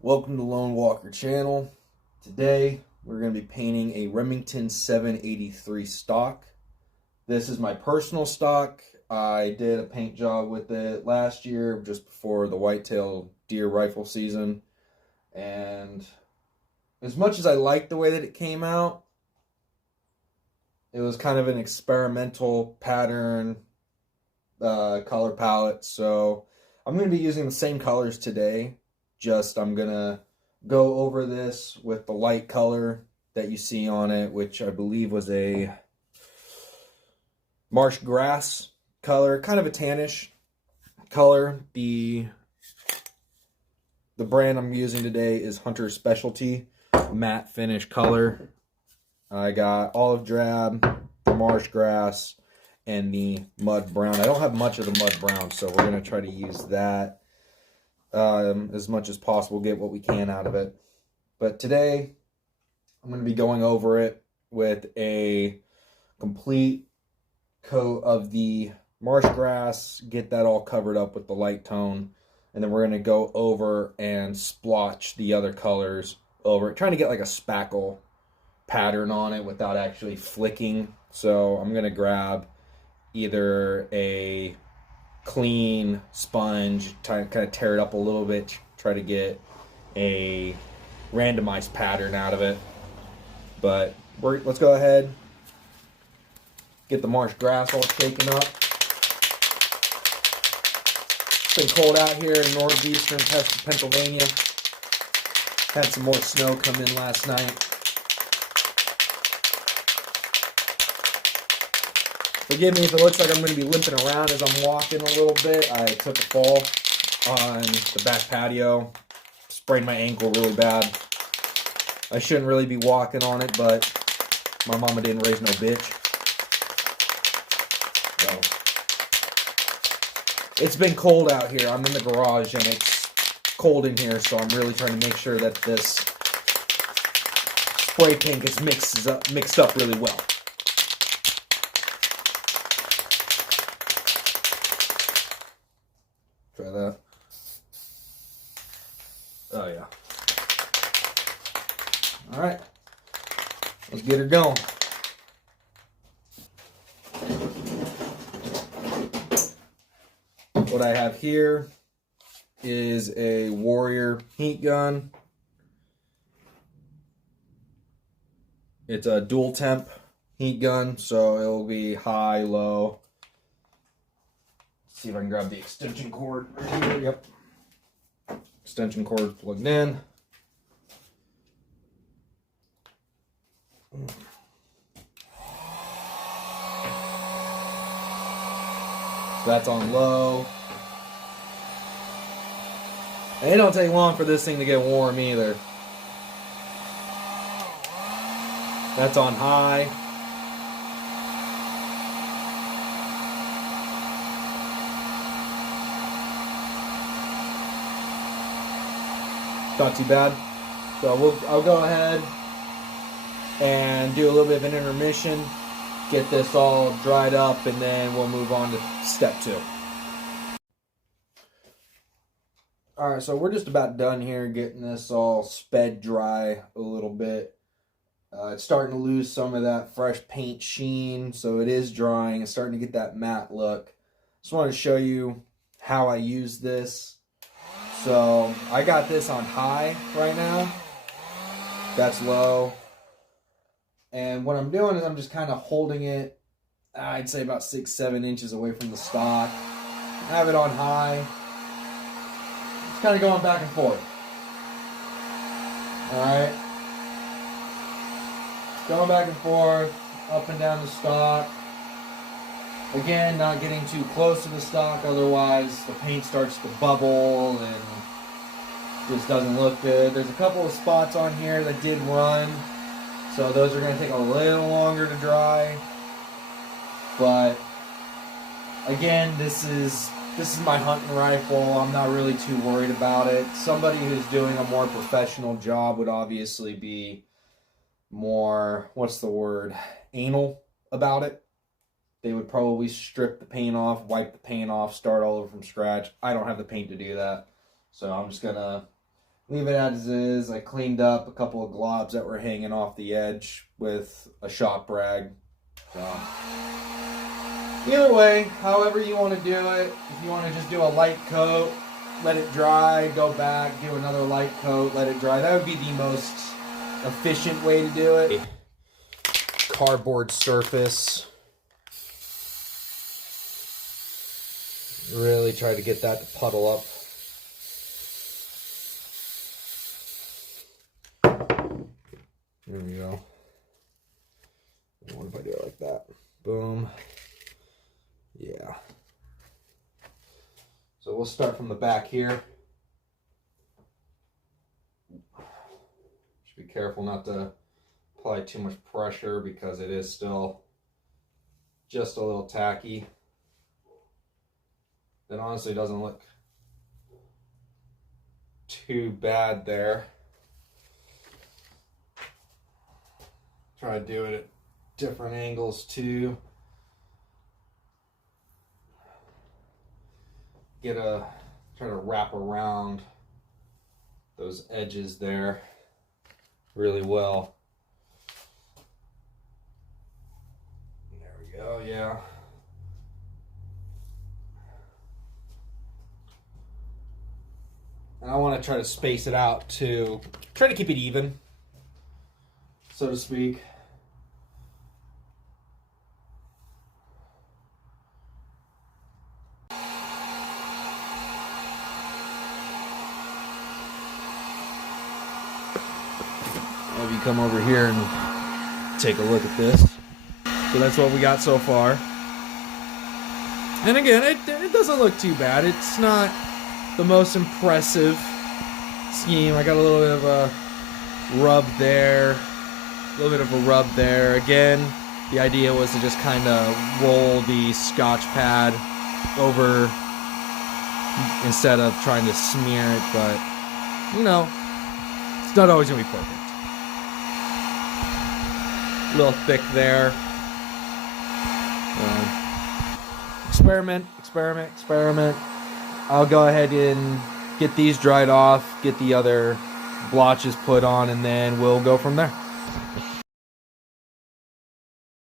Welcome to Lone Walker channel. Today we're going to be painting a Remington 783 stock. This is my personal stock. I did a paint job with it last year just before the whitetail deer rifle season, and as much as I liked the way that it came out, it was kind of an experimental pattern color palette, so I'm going to be using the same colors today. Just I'm gonna go over this with the light color that you see on it, which I believe was a marsh grass color, kind of a tannish color. The brand I'm using today is Hunter Specialty matte finish color. I got olive drab, the marsh grass, and the mud brown. I don't have much of the mud brown, so we're gonna try to use that as much as possible, get what we can out of it. But today I'm going to be going over it with a complete coat of the marsh grass, get that all covered up with the light tone, and then we're going to go over and splotch the other colors over it, trying to get like a spackle pattern on it without actually flicking. So I'm going to grab either a clean sponge, kind of tear it up a little bit, try to get a randomized pattern out of it. But let's go ahead, get the marsh grass all shaken up. It's been cold out here in northeastern Pennsylvania. Had some more snow come in last night. Forgive me if it looks like I'm going to be limping around as I'm walking a little bit. I took a fall on the back patio, sprained my ankle really bad. I shouldn't really be walking on it, but my mama didn't raise no bitch. So, it's been cold out here. I'm in the garage and it's cold in here, so I'm really trying to make sure that this spray paint gets mixed up really well. Try that. Oh yeah. All right. Let's get her going. What I have here is a Warrior heat gun. It's a dual temp heat gun, so it'll be high, low. See if I can grab the extension cord right here. Yep. Extension cord plugged in. So that's on low. And it don't take long for this thing to get warm either. That's on high. Not too bad. So I'll go ahead and do a little bit of an intermission, get this all dried up, and then we'll move on to step 2. Alright, so we're just about done here getting this all sped dry a little bit. It's starting to lose some of that fresh paint sheen, so it is drying. It's starting to get that matte look. Just wanted to show you how I use this. So I got this on high right now. That's low. And what I'm doing is I'm just kind of holding it, I'd say about 6-7 inches away from the stock. Have it on high. Just kind of going back and forth. Alright. Going back and forth, up and down the stock. Again, not getting too close to the stock, otherwise the paint starts to bubble and just doesn't look good. There's a couple of spots on here that did run, so those are going to take a little longer to dry. But again, this is my hunting rifle. I'm not really too worried about it. Somebody who's doing a more professional job would obviously be more, what's the word, anal about it. They would probably strip the paint off, wipe the paint off, start all over from scratch. I don't have the paint to do that. So I'm just going to leave it as is. I cleaned up a couple of globs that were hanging off the edge with a shop rag. So, either way, however you want to do it, if you want to just do a light coat, let it dry, go back, do another light coat, let it dry. That would be the most efficient way to do it. Cardboard surface. Really try to get that to puddle up. There we go. What if I do it like that? Boom. Yeah. So we'll start from the back here. Just be careful not to apply too much pressure because it is still just a little tacky. It honestly doesn't look too bad there. Try to do it at different angles too. Try to wrap around those edges there really well. There we go, yeah. And I want to try to space it out to try to keep it even, so to speak. If you come over here and take a look at this. So that's what we got so far. And again, it doesn't look too bad. It's not the most impressive scheme. I got a little bit of a rub there. A little bit of a rub there. Again, the idea was to just kind of roll the Scotch pad over instead of trying to smear it, but you know, it's not always gonna be perfect. A little thick there. Experiment. I'll go ahead and get these dried off, get the other blotches put on, and then we'll go from there.